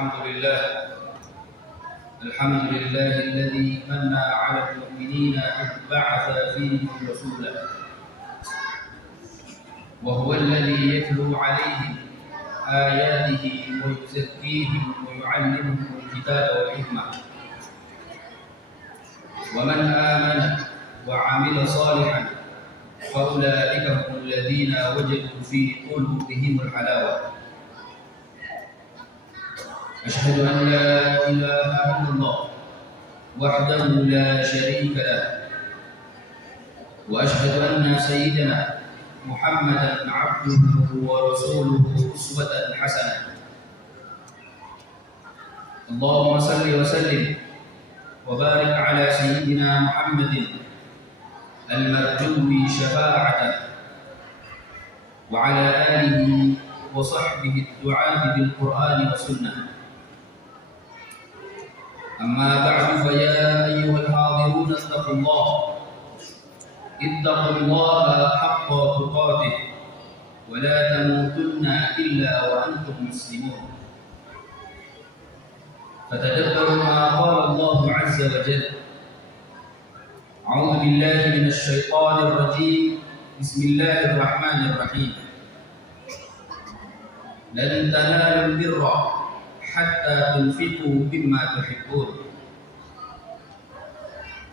الحمد لله الذي من على المؤمنين إذ بعث فيهم رسولا وهو الذي يتلو عليهم آياته ويزكيهم ويعلمهم الكتاب والحكمة ومن آمن وعمل صالحا فأولئك هم الذين وجدوا في قلوبهم الحلاوة أشهد أن لا إله إلا الله وحده لا شريك له وأشهد أن سيدنا محمدا عبده ورسوله أسوة حسنة اللهم صل وسلم وبارك على سيدنا محمد المرجو شفاعته وعلى آله وصحبه الدعاة بالقرآن والسنة أما بعد فيا أيها الحاضرون اتقوا الله حق تقاته ولا تموتن إلا وأنتم مسلمون فتدبروا ما قال الله عز وجل أعوذ بالله من الشيطان الرجيم بسم الله الرحمن الرحيم لن تنالوا البر حتى تنفقوا مما تحبون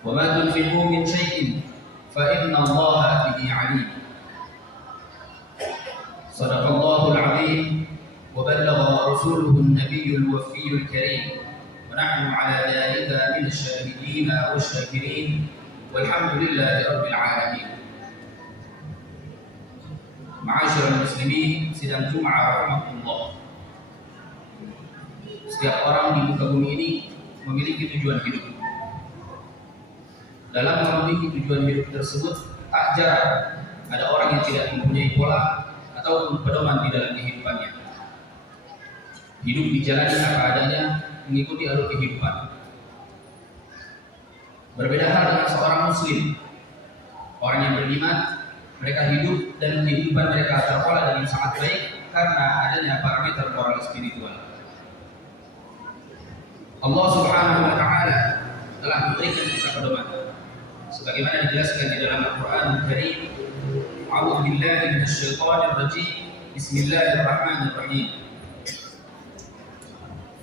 وما تنفقوا من شيء فإن الله به عليم صدق الله العظيم وبلغ رسوله النبي الوفي الكريم ونحن على ذلك من الشاهدين والشاكرين والحمد لله رب العالمين. Ma'asyiral muslimin, sidang Jum'ah rahmatullah. Setiap orang di muka bumi ini memiliki tujuan hidup. Dalam memiliki tujuan hidup tersebut, tak jarang ada orang yang tidak mempunyai pola atau pedoman di dalam kehidupannya. Hidup dijalani apa adanya, mengikuti alur kehidupan. Berbeda hal dengan seorang muslim. Orang yang beriman, mereka hidup dan kehidupan mereka terpola dengan sangat baik karena adanya parameter moral spiritual. Allah Subhanahu wa taala telah memberikan kita pedoman sebagaimana dijelaskan di dalam Al-Qur'an Al-Karim. A'udzu billahi minasyaitonir rajim. Bismillahirrahmanirrahim.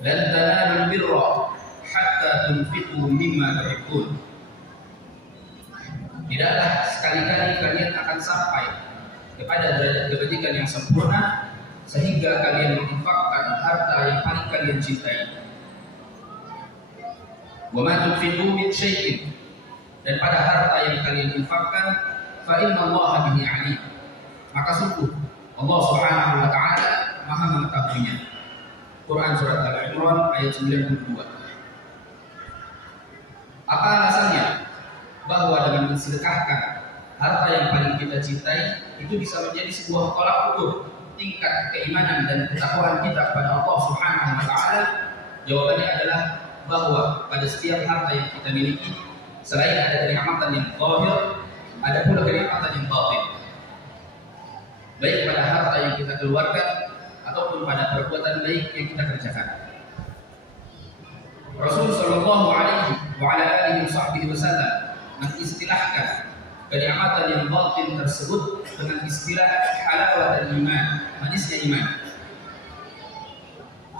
Lan tanalul birra hatta tunfiqu mimma tuhibbun. Tidaklah sekali-kali kalian akan sampai kepada derajat kebajikan yang sempurna sehingga kalian menginfakkan harta yang paling kalian cintai. Wa ma tunfiqu min syai'in, dan pada harta yang kalian infakkan fa inna Allah bihi alim, maka sungguh Allah Subhanahu wa taala Maha mengetahuinya. Quran surat Al-Imran ayat 92. Apa alasannya bahwa dengan mensedekahkan harta yang paling kita cintai itu bisa menjadi sebuah tolak ukur tingkat keimanan dan ketakwaan kita kepada Allah Subhanahu wa taala? Jawabannya adalah bahwa pada setiap harta yang kita miliki, selain ada kenikmatan yang zahir, ada pula kenikmatan yang batin. Baik pada harta yang kita keluarkan ataupun pada perbuatan baik yang kita kerjakan. Rasul sallallahu alaihi wa ala alihi wasallam mengistilahkan kenikmatan yang batin tersebut dengan istilah halawatul iman, manisnya iman.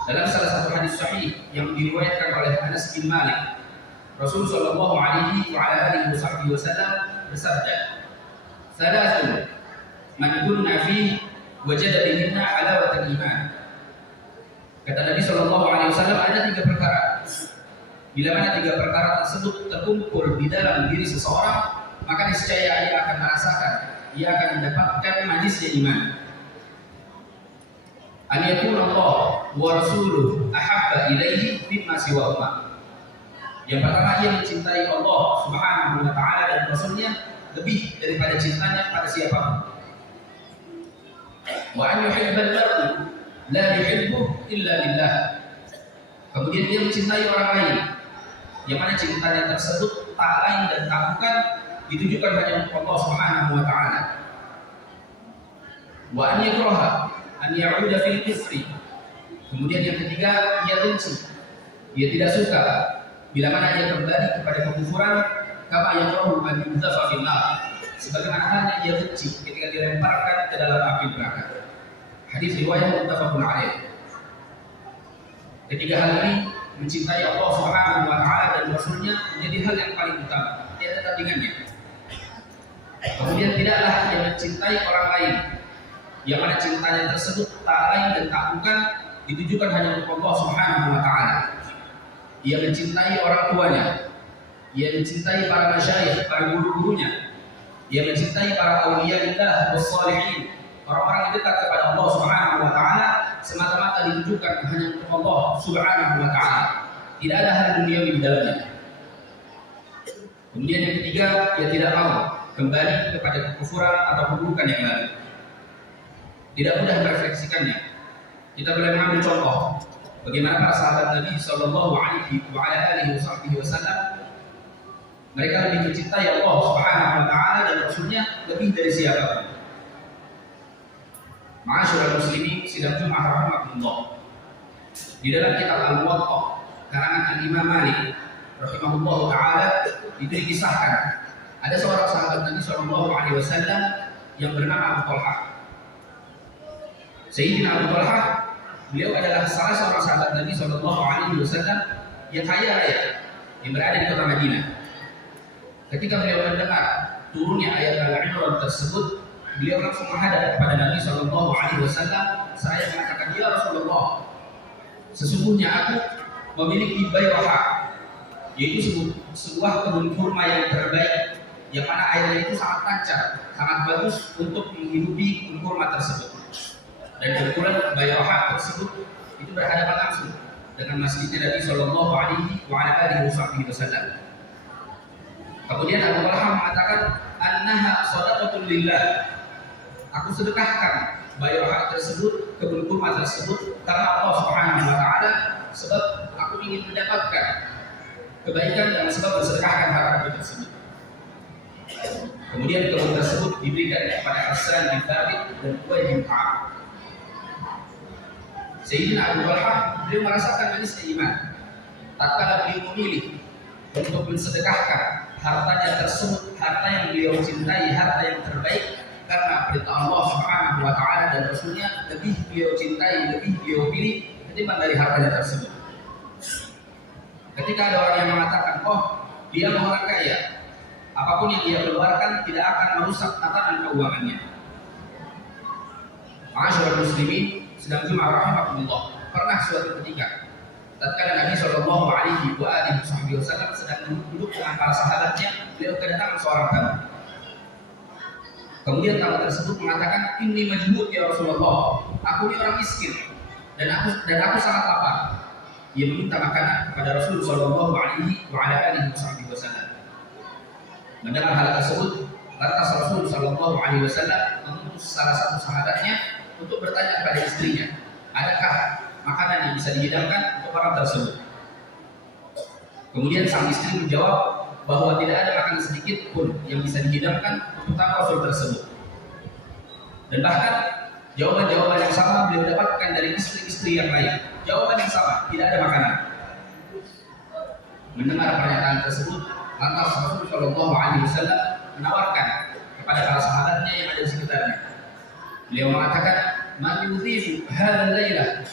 Dalam salah satu hadis sahih yang diriwayatkan oleh Anas bin Malik, Rasul sallallahu alaihi wa ala alihi wasallam bersabda, "Thalathun man kunna fihi wajada bihinna halawatul iman." Kata Nabi sallallahu alaihi wasallam, ada 3 perkara. Bila mana 3 perkara tersebut terkumpul di dalam diri seseorang, maka niscaya ia akan merasakan, ia akan mendapatkan manisnya iman. An yakuna Allah wa rasuluhu ahabba ilaihi mimma siwahuma. Yang pertama, ia mencintai Allah Subhanahu wa taala dan Rasulnya lebih daripada cintanya pada siapapun. Wa an yuhibbal mar'u la yuhibbu illa lillah. Kemudian dia mencintai orang lain, yang mana cintanya tersebut tak lain dan tak bukan ditujukan hanya untuk Allah Subhanahu wa taala. Wa an yakraha an ya'uda fil kufri Kemudian yang ketiga, ia benci, ia tidak suka bila mana ia kembali kepada kekufuran, kama yakrahu an yudzafa fil nar, sebagaimana halnya ia benci ketika dilemparkan ke dalam api neraka. Hadis riwayat muttafaqun alaih. Ketiga hal ini, mencintai Allah Subhanahu wa taala dan Rasulnya, menjadi hal yang paling utama, tiada tandingannya. Kemudian tidaklah ia mencintai orang lain, yang mana cintanya tersebut tak lain dan tak bukan ditujukan hanya untuk Allah Subhanahu wa taala. Ia mencintai orang tuanya, ia mencintai para masyayikh, para guru-gurunya, ia mencintai para auliyaillah was shalihin, orang-orang yang dekat kepada Allah Subhanahu wa taala, semata-mata ditujukan hanya untuk Allah Subhanahu wa taala. Tidak ada hal duniawi di dalamnya. Kemudian yang ketiga, ia tidak mau kembali kepada kekufuran atau keburukan yang lalu. Tidak mudah merefleksikannya. Kita boleh mengambil contoh bagaimana para sahabat Nabi Sallallahu Alaihi Wasallam, mereka lebih mencintai Allah Subhanahu Wa Taala dan Rasulnya lebih dari siapapun. Ma'asyiral muslimin, sidang Jumat rahimakumullah. Di dalam kitab Al-Muwatta karangan Al-Imam Malik rahimahullah taala, itu dikisahkan ada seorang sahabat Nabi Sallallahu Alaihi Wasallam yang bernama Abu Talha. Sayyidina Abu Talha, beliau adalah salah seorang sahabat Nabi Sallallahu Alaihi Wasallam yang kaya raya, yang berada di kota Madinah. Ketika beliau mendengar turunnya ayat Al-Imran tersebut, beliau langsung menghadap kepada Nabi Sallallahu Alaihi Wasallam, seraya mengatakan, ya Rasulullah, sesungguhnya aku memiliki bayraha, yaitu sebuah kebun kurma yang terbaik, yang mana airnya itu sangat lancar, sangat bagus untuk menghidupi kebun kurma tersebut. Dan kebetulan bayraha tersebut itu berhadapan langsung dengan masjidnya Nabi Sallallahu Alaihi Wasallam. Kemudian Abu Talha mengatakan, annaha shadaqatul lillah, aku sedekahkan bayraha tersebut, kebun kurma tersebut, karena Allah Subhanahu wa taala, sebab aku ingin mendapatkan kebaikan dan sebab bersedekahkan harta tersebut. Kemudian kebun tersebut diberikan kepada Hasan bin Thabit dan Uwais bin Ka'ab. Sayyidina Abu Talha, beliau merasakan manisnya iman tatkala beliau memilih untuk mensedekahkan hartanya tersebut, harta yang beliau cintai, harta yang terbaik, karena perintah Allah Subhanahu wa taala dan Rasulnya lebih beliau cintai, lebih beliau pilih ketimbang dari hartanya tersebut. Ketika ada orang yang mengatakan, oh dia orang kaya, apapun yang dia keluarkan tidak akan merusak tatanan keuangannya. Ma'asyiral muslimin, sedang Jumat rahimakumullah, pernah suatu ketika tatkala Nabi Sallallahu Alaihi Wasallam sedang duduk dengan para sahabatnya, beliau kedatangan seorang tamu. Kemudian tamu tersebut mengatakan, inni majhud ya Rasulullah, aku ini orang miskin dan aku sangat lapar. Ia meminta makanan kepada Rasul Sallallahu Alaihi Wasallam. Mendengar hal tersebut, lantas Rasul Sallallahu Alaihi Wasallam mengutus salah satu sahabatnya untuk bertanya kepada istrinya, adakah makanan yang bisa dihidangkan untuk orang tersebut? Kemudian sang istri menjawab bahwa tidak ada makanan sedikit pun yang bisa dihidangkan untuk tamu Rasul tersebut. Dan bahkan jawaban-jawaban yang sama beliau dapatkan dari istri-istri yang lain. Jawaban yang sama, tidak ada makanan. Mendengar pernyataan tersebut, lantas Rasul Shallallahu Alaihi Wasallam menawarkan kepada para sahabatnya yang ada di sekitarnya. Beliau mengatakan, man yudhifu hadzal laila,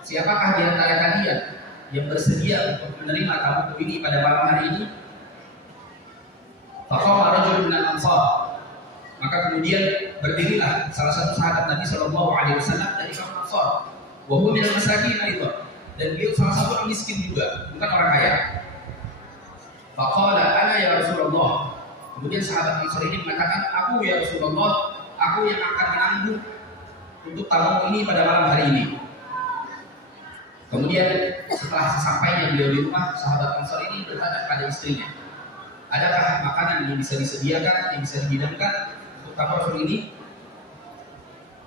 siapakah di antara kalian yang bersedia untuk menerima tamu ini pada malam hari ini? Faqama rajulun minal ansar, maka kemudian berdirilah salah satu sahabat Nabi Sallallahu Alaihi Wasallam dari kaum Ansar, wa huwa minal masakin aidan, dan beliau salah satu orang miskin juga, bukan orang kaya. Faqala ana ya Rasulullah, kemudian sahabat Ansar ini mengatakan, aku ya Rasulullah, aku yang akan menanggung untuk tamu ini pada malam hari ini. Kemudian setelah sesampainya beliau di rumah, sahabat Ansar ini bertanya pada istrinya, adakah makanan yang bisa disediakan, yang bisa dihidangkan untuk tamu Rasul ini?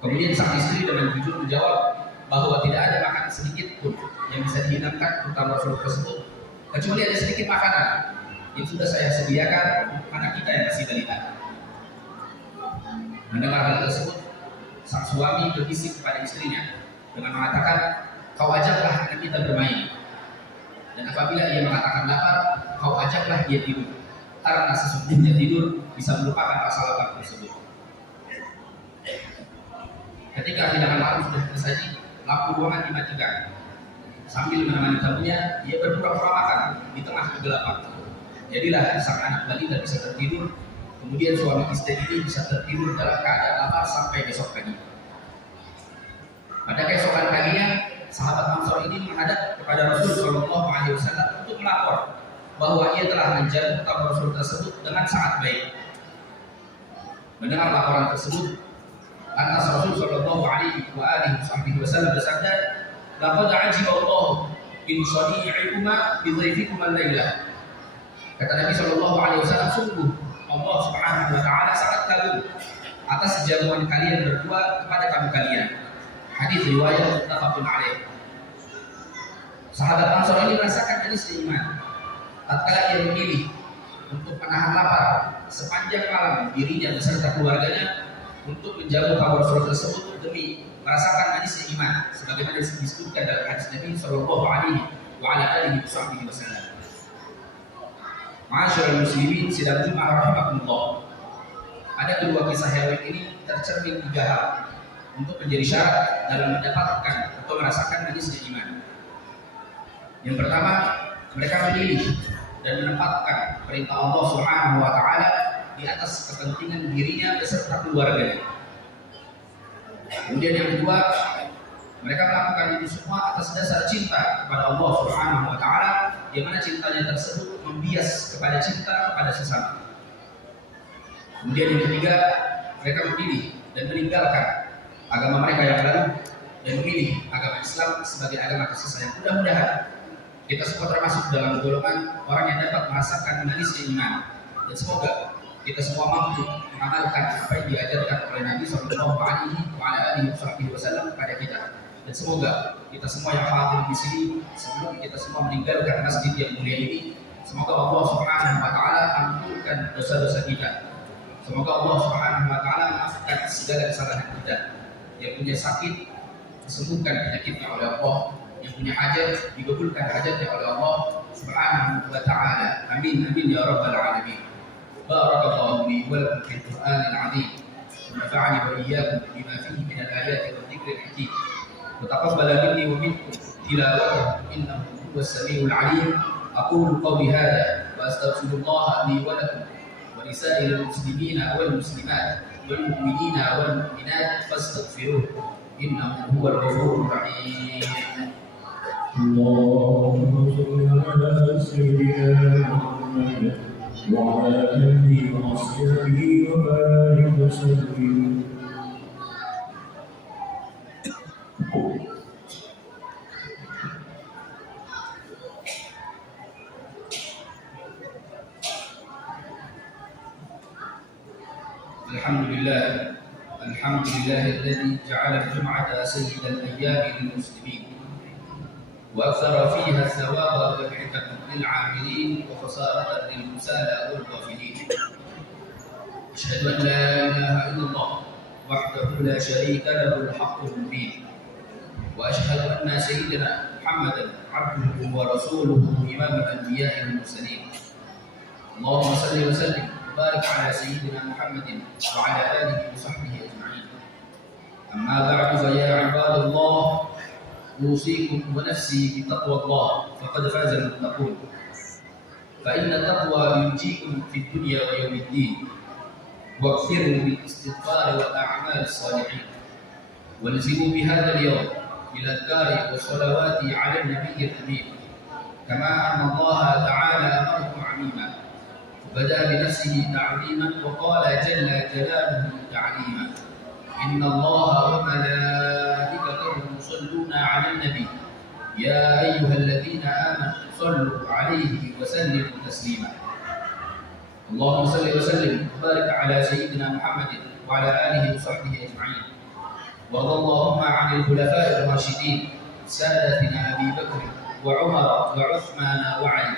Kemudian sang istri dengan jujur menjawab bahwa tidak ada makanan sedikit pun yang bisa dihidangkan untuk tamu Rasul tersebut, kecuali ada sedikit makanan yang sudah saya sediakan untuk anak kita yang masih balita. Mendengar hal tersebut, sang suami berbisik kepada istrinya dengan mengatakan, kau ajaklah anak kita bermain. Dan apabila ia mengatakan lapar, kau ajaklah dia tidur. Karena sesungguhnya tidur bisa melupakan rasa lapar tersebut. Ketika hidangan malam sudah tersaji, lampu ruangan dimatikan. Sambil menemani tamunya, dia berpura-pura makan di tengah kegelapan. Jadilah sang anak balita bisa tertidur, kemudian suami istri ini bisa tertidur dalam keadaan lapar sampai besok pagi. Pada keesokan paginya, sahabat Ansor ini menghadap kepada Rasul Shallallahu Alaihi Wasallam untuk melapor bahwa ia telah menjaga tamu Rasul tersebut dengan sangat baik. Mendengar laporan tersebut, lantas Rasul Shallallahu Alaihi Wasallam bersabda, "Laqad ajiba Allah min shani'ikuma bi dhaifikum al-lailah." Kata Nabi Shallallahu Alaihi Wasallam, sungguh Allah Subhanahu Wa Taala sangat kagum atas jamuan kalian berdua kepada tamu kalian. Hadis riwayat muttafaqun alaih. Sahabat Ansor ini merasakan manis iman. Tatkala ia memilih untuk menahan lapar sepanjang malam dirinya beserta keluarganya untuk menjamu tamu Rasul tersebut demi merasakan manis iman, sebagaimana disebutkan dalam hadis Nabi Shallallahu Alaihi Wasallam. Ma'asyiral muslimin sidang Jumat rahimakumullah. Ada kedua kisah heroik ini tercermin 3 hal untuk menjadi syarat dalam mendapatkan atau merasakan manisnya iman. Yang pertama, mereka memilih dan menempatkan perintah Allah Subhanahu Wa Taala di atas kepentingan dirinya beserta keluarganya. Kemudian yang kedua, mereka melakukan itu semua atas dasar cinta kepada Allah Subhanahu Wa Taala, di mana cintanya tersebut membias kepada cinta kepada sesama. Kemudian yang ketiga, mereka memilih dan meninggalkan agama mereka yang lalu dan memilih agama Islam sebagai agama kasih sayang. Mudah-mudahan kita semua termasuk dalam golongan orang yang dapat merasakan manisnya iman, dan semoga kita semua mampu mengamalkan apa yang diajarkan oleh Nabi Shallallahu Alaihi Wasallam kepada kita. Dan semoga kita semua yang hadir di sini, sebelum kita semua meninggalkan masjid yang mulia ini, semoga Allah Subhanahu Wa Taala ampunkan dosa-dosa kita. Semoga Allah Subhanahu Wa Taala maafkan segala kesalahan kita. Yang punya sakit disembuhkan penyakitnya oleh Allah, yang punya hajat dikabulkan hajatnya oleh Allah Subhanahu Wa Taala. Amin amin ya rabbal alamin. Barakallahu li wa lakum fil Qur'anil 'azim. ونفعني وإياكم بما فيه من الآيات والذكر الحكيم وتقبل مني ومنكم تلاوته إنه هو السميع العليم. أقول قولي هذا وأستغفر الله لي ولكم ولسائر المسلمين والمسلمات والمؤمنين والمؤمنات فاستغفروه إنه هو الغفور الرحيم. اللهم صل على سيدنا محمد وعلى آله وصحبه وبارك وسلم. الحمد لله الذي جعل الجمعة سيد الأيام للمسلمين وأكثر فيها الثواب والحكم للعاملين وخسارة للكسالى والغافلين. أشهد أن لا إله إلا الله وحده لا شريك له الحق المبين، وأشهد أن سيدنا محمدا عبده ورسوله إمام الأنبياء والمرسلين. اللهم صل وسلم وبارك على سيدنا محمد وعلى آله وصحبه أجمعين. أما بعد فيا عباد الله، أوصيكم ونفسي بتقوى الله فقد فاز المتقون. فإن التقوى ينجيكم في الدنيا ويوم الدين. واكثروا بالاستغفار والأعمال الصالحين، والزموا بهذا اليوم بالأذكار والصلوات على النبي الأمين، كما أن الله تعالى أمركم عميما، بدأ بنفسه تعظيما وقال جل جلاله تعليما: إن الله وملائكته يصلون على النبي يا أيها الذين آمنوا صلوا عليه وسلموا تسليما. اللهم صل وسلم وبارك على سيدنا محمد وعلى آله وصحبه أجمعين. وارض اللهم عن الخلفاء الراشدين سادتنا أبي بكر وعمر وعثمان وعلي،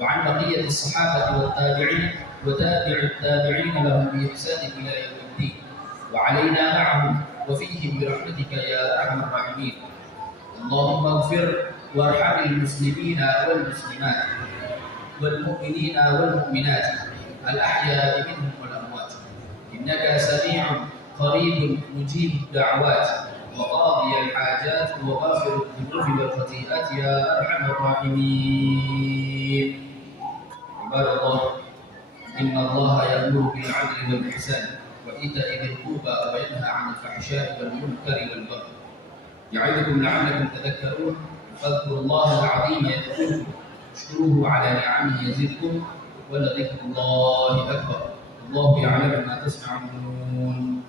وعن بقية الصحابة والتابعين وتابع التابعين لهم بإحسان إلى يوم الدين، وعلينا معهم وفيهم برحمتك يا أرحم الراحمين. اللهم اغفر وارحم المسلمين والمسلمات والمؤمنين والمؤمنات الأحياء منهم والأموات إنك سميع قريب مجيب الدعوات وقاضي الحاجات وغافر الذنوب والخطيئات يا أرحم الراحمين. عباد الله، إن الله يأمر بالعدل والإحسان وإيتاء ذي القربى وينهى عن الفحشاء والمنكر والبغي يعظكم لعلكم تذكرون. فاذكروا الله العظيم يذكركم اشكروه على نعمه يزدكم ولذكر الله أكبر. الله يعلم ما تصنعون.